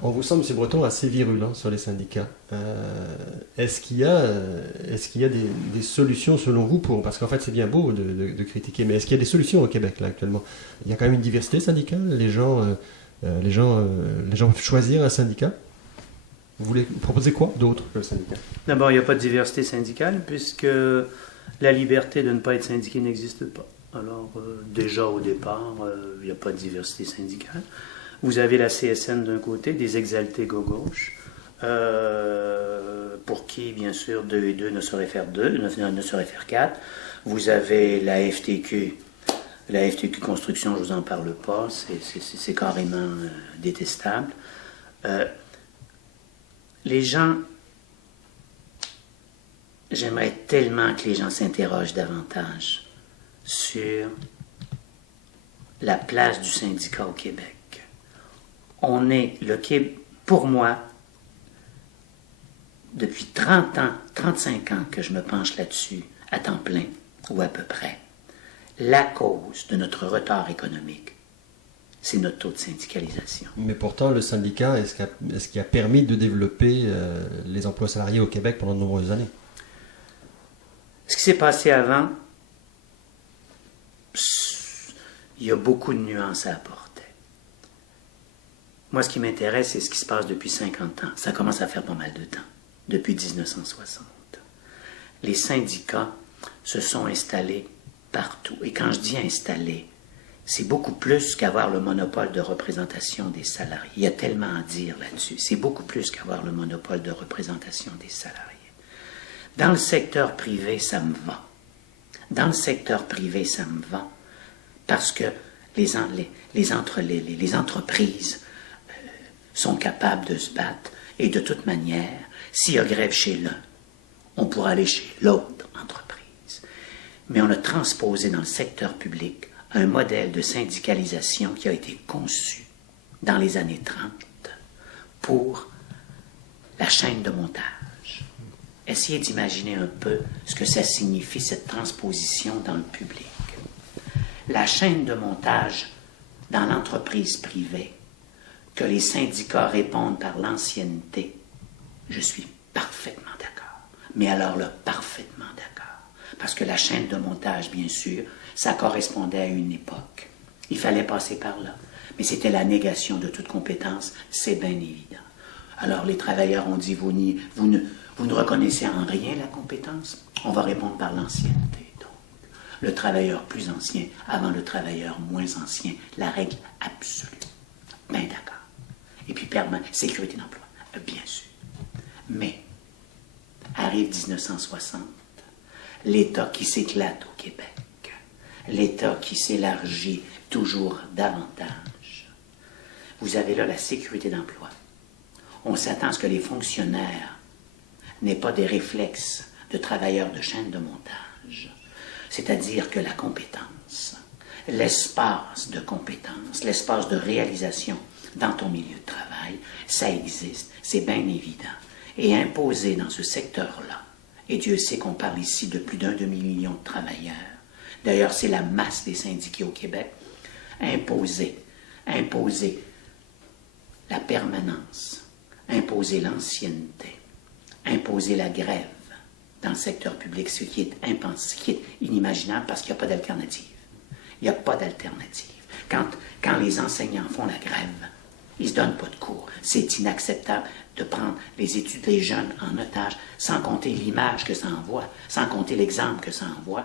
On vous semble, M. Breton, assez virulent sur les syndicats. Est-ce qu'il y a des solutions selon vous pour... Parce qu'en fait, c'est bien beau de critiquer, mais est-ce qu'il y a des solutions au Québec, là, actuellement? Il y a quand même une diversité syndicale. Les gens peuvent choisir un syndicat. Vous voulez proposer quoi d'autre que le syndicat? D'abord, il n'y a pas de diversité syndicale, puisque la liberté de ne pas être syndiqué n'existe pas. Alors, déjà au départ, il n'y a pas de diversité syndicale. Vous avez la CSN d'un côté, des exaltés gauche, pour qui, bien sûr, 2 et 2 ne sauraient faire 2, ne sauraient faire 4. Vous avez la FTQ. La FTQ Construction, je ne vous en parle pas, c'est carrément détestable. Les gens, j'aimerais tellement que les gens s'interrogent davantage sur la place du syndicat au Québec. On est, pour moi, depuis 30 ans, 35 ans que je me penche là-dessus, à temps plein, ou à peu près, la cause de notre retard économique, c'est notre taux de syndicalisation. Mais pourtant, le syndicat, est-ce qu'il a permis de développer les emplois salariés au Québec pendant de nombreuses années? Ce qui s'est passé avant, il y a beaucoup de nuances à apporter. Moi, ce qui m'intéresse, c'est ce qui se passe depuis 50 ans. Ça commence à faire pas mal de temps, depuis 1960. Les syndicats se sont installés partout. Et quand je dis installés, c'est beaucoup plus qu'avoir le monopole de représentation des salariés. Il y a tellement à dire là-dessus. C'est beaucoup plus qu'avoir le monopole de représentation des salariés. Dans le secteur privé, ça me va. Dans le secteur privé, ça me va parce que les entreprises sont capables de se battre et de toute manière, s'il y a grève chez l'un, on pourra aller chez l'autre entreprise. Mais on a transposé dans le secteur public un modèle de syndicalisation qui a été conçu dans les années 30 pour la chaîne de montage. Essayez d'imaginer un peu ce que ça signifie, cette transposition dans le public. La chaîne de montage dans l'entreprise privée, que les syndicats répondent par l'ancienneté, je suis parfaitement d'accord. Mais alors là, parfaitement d'accord. Parce que la chaîne de montage, bien sûr, ça correspondait à une époque. Il fallait passer par là. Mais c'était la négation de toute compétence, c'est bien évident. Alors les travailleurs ont dit, vous ne reconnaissez en rien la compétence, on va répondre par l'ancienneté. Donc, le travailleur plus ancien avant le travailleur moins ancien, la règle absolue. Bien d'accord. Et puis, sécurité d'emploi, bien sûr. Mais, arrive 1960, l'État qui s'éclate au Québec, l'État qui s'élargit toujours davantage. Vous avez là la sécurité d'emploi. On s'attend à ce que les fonctionnaires n'aient pas des réflexes de travailleurs de chaîne de montage. C'est-à-dire que la compétence, l'espace de compétence, l'espace de réalisation dans ton milieu de travail, ça existe, c'est bien évident. Et imposer dans ce secteur-là, et Dieu sait qu'on parle ici de plus d'1 demi-million de travailleurs, d'ailleurs c'est la masse des syndiqués au Québec, imposer la permanence, imposer l'ancienneté, imposer la grève dans le secteur public, ce qui est inimaginable parce qu'il n'y a pas d'alternative. Il n'y a pas d'alternative. Quand les enseignants font la grève, ils ne se donnent pas de cours. C'est inacceptable de prendre les études des jeunes en otage, sans compter l'image que ça envoie, sans compter l'exemple que ça envoie.